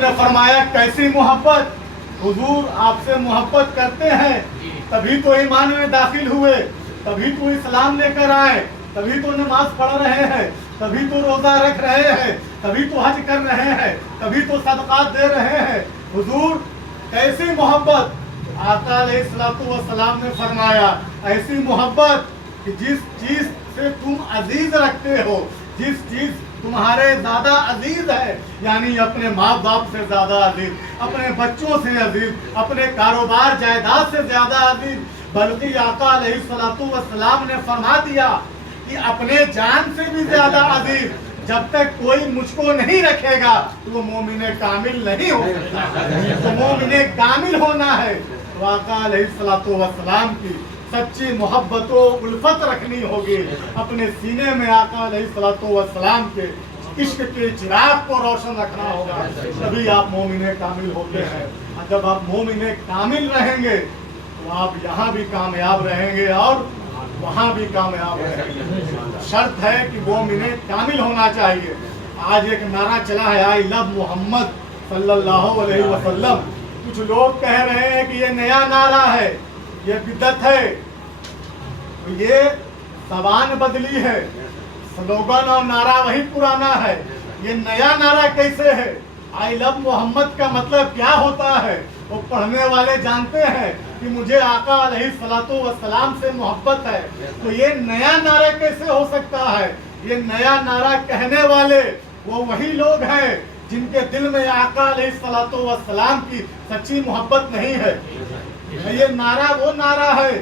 نے فرمایا کیسی محبت، حضور آپ سے محبت کرتے ہیں تبھی تو ایمان میں داخل ہوئے، تبھی تو اسلام لے کر آئے، تبھی تو نماز پڑھ رہے ہیں، تبھی تو روزہ رکھ رہے ہیں، تبھی تو حج کر رہے ہیں، تبھی تو صدقات دے رہے ہیں۔ حضور کیسی محبت، آقا علیہ السلام نے فرمایا ایسی محبت کہ جس چیز سے تم عزیز رکھتے ہو، جس چیز تمہارے زیادہ عزیز ہے، یعنی اپنے ماں باپ سے زیادہ عزیز، اپنے بچوں سے عزیز، اپنے کاروبار جائیداد سے زیادہ عزیز، بلکہ آقا علیہ السلام نے فرما دیا کہ اپنے جان سے بھی زیادہ عزیز جب تک کوئی مجھ کو نہیں رکھے گا تو وہ مومن کامل نہیں ہو سکتا۔ تو مومن کامل ہونا ہے تو آقا علیہ السلام کی سچی محبت و الفت رکھنی ہوگی، اپنے سینے میں آقا علیہ السلام کے عشق کے چراغ کو روشن رکھنا ہوگا، تبھی آپ مومن کامل ہوتے ہیں۔ جب آپ مومن کامل رہیں گے تو آپ یہاں بھی کامیاب رہیں گے اور وہاں بھی کامیاب رہیں گے۔ شرط ہے کہ مومن کامل ہونا چاہیے۔ آج ایک نعرہ چلا ہے آئی لو محمد صلی اللہ علیہ وسلم، کچھ لوگ کہہ رہے ہیں کہ یہ نیا نعرہ ہے، یہ بدعت ہے، یہ زبان بدلی ہے، سلوگن اور نعرہ وہی پرانا ہے، یہ نیا نعرہ کیسے ہے؟ آئی لو محمد کا مطلب کیا ہوتا ہے؟ وہ پڑھنے والے جانتے ہیں کہ مجھے آقا علیہ السلام سے محبت ہے، تو یہ نیا نعرہ کیسے ہو سکتا ہے؟ یہ نیا نعرہ کہنے والے وہ وہی لوگ ہیں جن کے دل میں آقا علیہ السلام کی سچی محبت نہیں ہے۔ یہ نعرہ وہ نعرہ ہے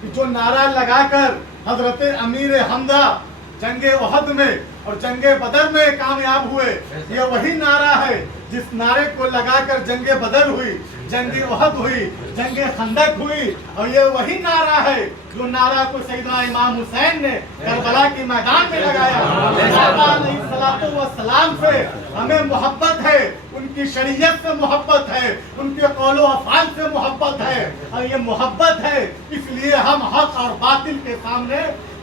کہ جو نعرہ لگا کر حضرت امیر حمزہ جنگ احد میں اور جنگ بدر میں کامیاب ہوئے، یہ وہی نعرہ ہے جس نعرے کو لگا کر جنگ بدر ہوئی، جنگ احد ہوئی، جنگ خندق ہوئی، اور یہ وہی نعرہ ہے جو نعرہ کو سیدنا امام حسین نے کربلا کے میدان میں لگایا۔ آقا علیہ السلام سے ہمیں محبت ہے، ان کی شریعت سے محبت ہے، ان کے قول و افعال سے محبت ہے، اور یہ محبت ہے اس لیے ہم حق اور باطل کے سامنے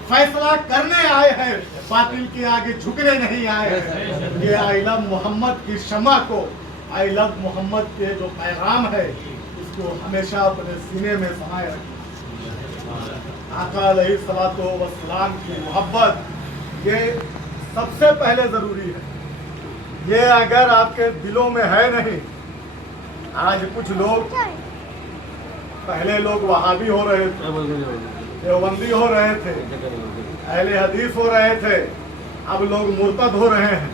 فیصلہ کرنے آئے ہیں، باطل کے آگے جھکنے نہیں آئے ہیں۔ یہ آئی لو محمد کی شمع کو، آئی لو محمد کے جو پیغام ہے اس کو ہمیشہ اپنے سینے میں سمائے رکھیں۔ آقا علیہ السلام کی محبت یہ سب سے پہلے ضروری ہے۔ یہ اگر آپ کے دلوں میں ہے نہیں، آج کچھ لوگ، پہلے لوگ وہابی ہو رہے تھے، دیوبندی ہو رہے تھے، اہل حدیث ہو رہے تھے، اب لوگ مرتد ہو رہے ہیں۔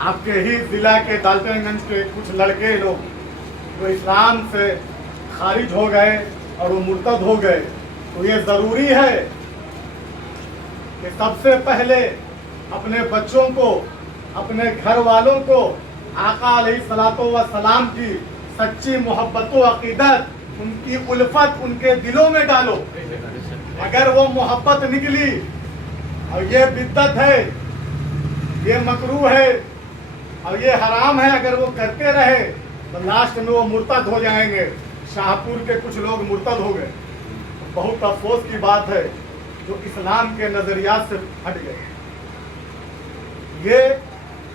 آپ کے ہی ضلع کے ڈالٹن گنج کے کچھ لڑکے لوگ وہ اسلام سے خارج ہو گئے اور وہ مرتد ہو گئے۔ تو یہ ضروری ہے کہ سب سے پہلے اپنے بچوں کو، اپنے گھر والوں کو آقا علیہ السلام کی سچی محبت و عقیدت، ان کی الفت ان کے دلوں میں ڈالو۔ اگر وہ محبت نکلی اور یہ بدعت ہے، یہ مکروہ ہے اور یہ حرام ہے، اگر وہ کرتے رہے تو لاسٹ میں وہ مرتد ہو جائیں گے۔ شاہپور کے کچھ لوگ مرتد ہو گئے، بہت افسوس کی بات ہے، جو اسلام کے نظریات سے ہٹ گئے۔ یہ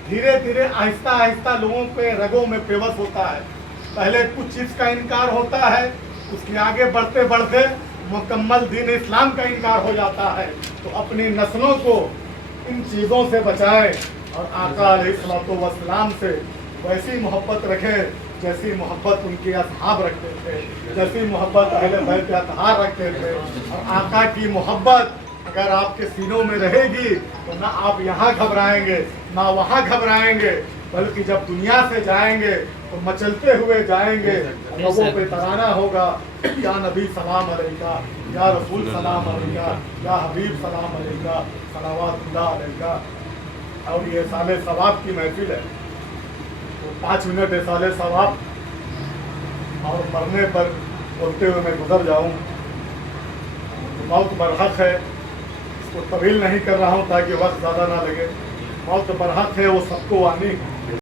دھیرے دھیرے آہستہ آہستہ لوگوں کے رگوں میں پیوست ہوتا ہے۔ پہلے کچھ چیز کا انکار ہوتا ہے، اس کے آگے بڑھتے بڑھتے مکمل دین اسلام کا انکار ہو جاتا ہے۔ تو اپنی نسلوں کو ان چیزوں سے بچائیں اور آقا علیہ السلام سے ویسی محبت رکھیں جیسی محبت ان کے اصحاب رکھتے تھے، جیسی محبت اہل بیت اطہار رکھتے تھے۔ اور آقا کی محبت اگر آپ کے سینوں میں رہے گی تو نہ آپ یہاں گھبرائیں گے نہ وہاں گھبرائیں گے، بلکہ جب دنیا سے جائیں گے تو مچلتے ہوئے جائیں گے، لوگوں پہ ترانہ ہوگا، یا نبی سلام علیکہ، یا رسول سلام علیکہ، یا حبیب سلام علیکہ، صلوات اللہ علیکہ۔ اور یہ سال ثواب کی محفل ہے، تو 5 منٹ سال ثواب اور مرنے پر بولتے ہوئے میں گزر جاؤں۔ موت برحق ہے، اس کو طویل نہیں کر رہا ہوں تاکہ وقت زیادہ نہ لگے۔ موت برحق ہے، وہ سب کو آنی ہے۔